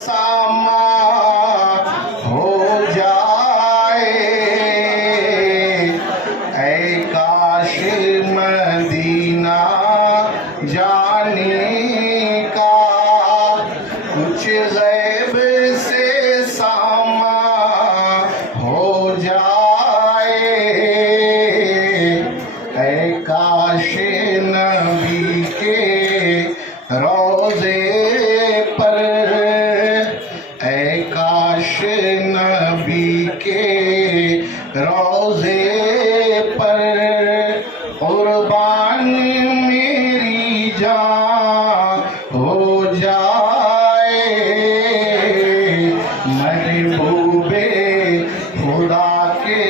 सामा हो जाए, ऐ काश मदीना जाने का कुछ गैब से सामा हो जाए, ऐ काश नबी के रोज़े पर, ऐ काश नबी के रोज़े पर कुर्बान मेरी जान हो जाए, महबूबे खुदा के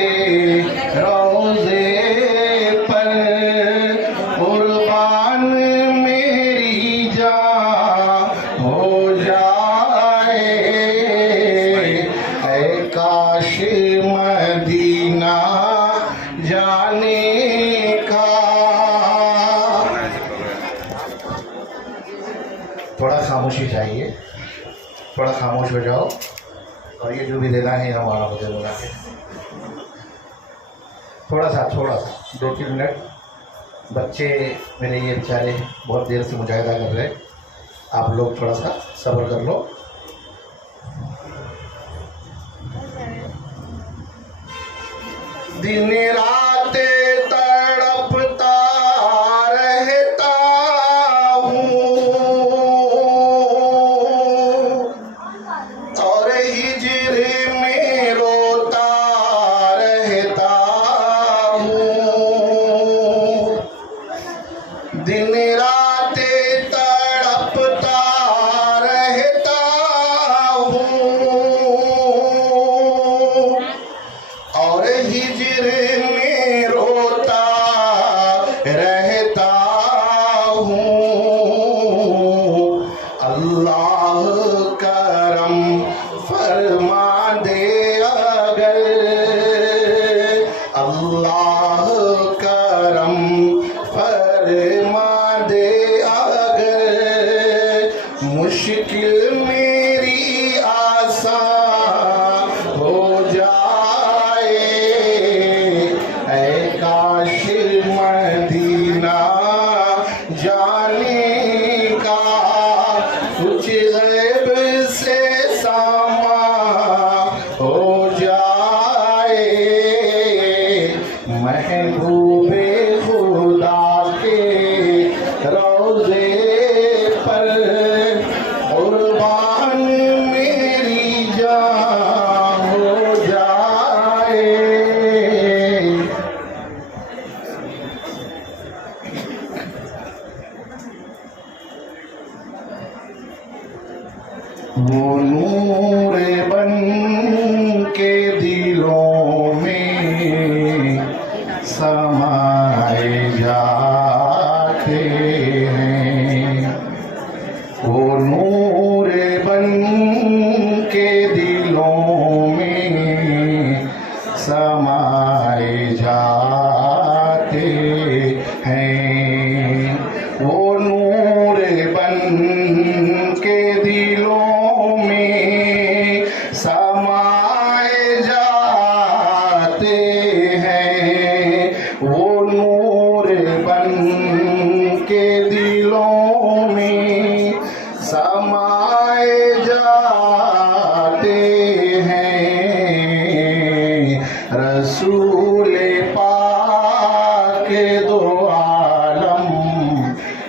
रोज़े पर कुर्बान मेरी जान हो जाए, ऐ काश मदीना जाने का। थोड़ा खामोशी चाहिए, थोड़ा खामोश हो जाओ और ये जो भी देना है हमारा मुझे बोला है। थोड़ा सा 2-3 मिनट। बच्चे मेरे ये बेचारे बहुत देर से मुजाहिदा कर रहे हैं, आप लोग थोड़ा सा सब्र कर लो। दिन रात तड़पता रहता हूँ और हिज्र में रोता रहता हूँ, दिन रात तड़पता रहता हूँ और हिज्र में रोता रहता हूँ। अल्लाह करम फरमा दे अगर, अल्लाह करम फरमा दे अगर, मुश्किल मेरी आसान हो जाए, ऐ काश मदीना जाने का कुछ गैब से सामा हो जाए, महबूबे खुदा के रोज़े पर कुर्बान मेरी जान हो जाए। वो नूर बन के दिलों में समाए जाते हैं, वो नूर बन के दिलों में समाए जाते हैं, वो नूर बन के दिलों में समाए जाते हैं, वो नूर बन के दिलों में समाए जाते हैं, रसूल पाक दो आलम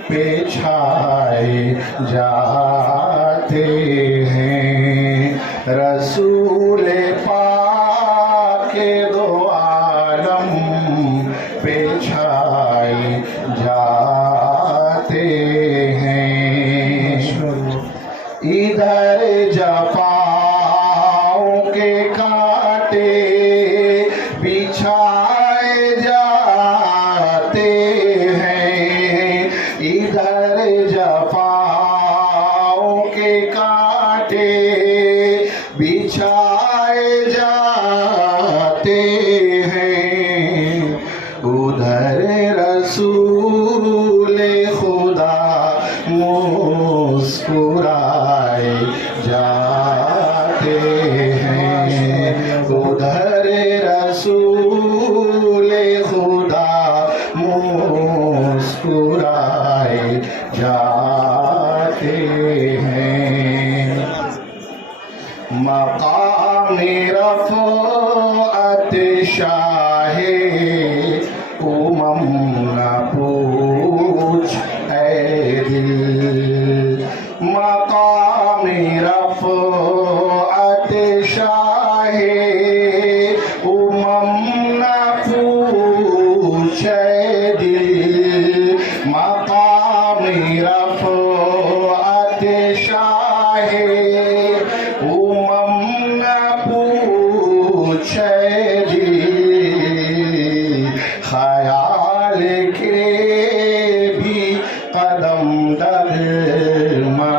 पे छाए जाते हैं, रसूल पाक दो आलम पे छाए जाते हैं। इधर जफाओं के कांटे बिछाए जाते हैं, इधर जफाओं के कांटे बिछाए जाते हैं, उधर रसूल खुदा मुस्कुराए जा मकाम रफ़अत शाहे उमम न पूछ ऐ दिल, मकाम रफ़अत शाहे उमम न पूछ ऐ दिल, मकाम रफ़अत शाहे उमम न पूछ ऐ दिल, ख़याल के भी कदम डगमगाए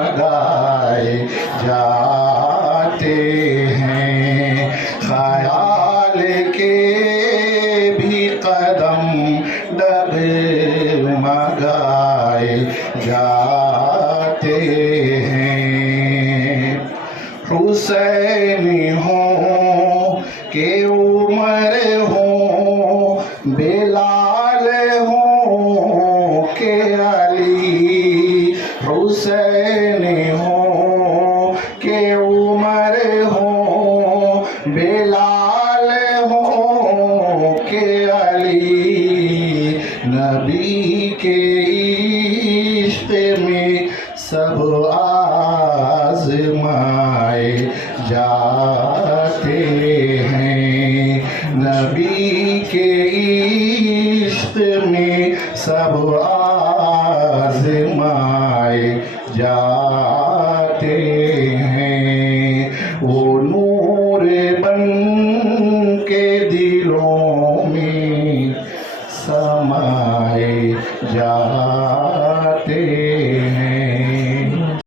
जाते हैं, ख़याल के भी कदम डगमगाए जाते हैं। हुसैन हो के उमर हो, बेलाल हो के अली, हुसैन हो के उमर हो, बेलाल हो के अली, नबी के इश्क़ में सब आज़माए जाते हैं, नबी के इश्क़ में सब आज़माए जाते हैं। वो नूर बन के दिलों में समाए जाते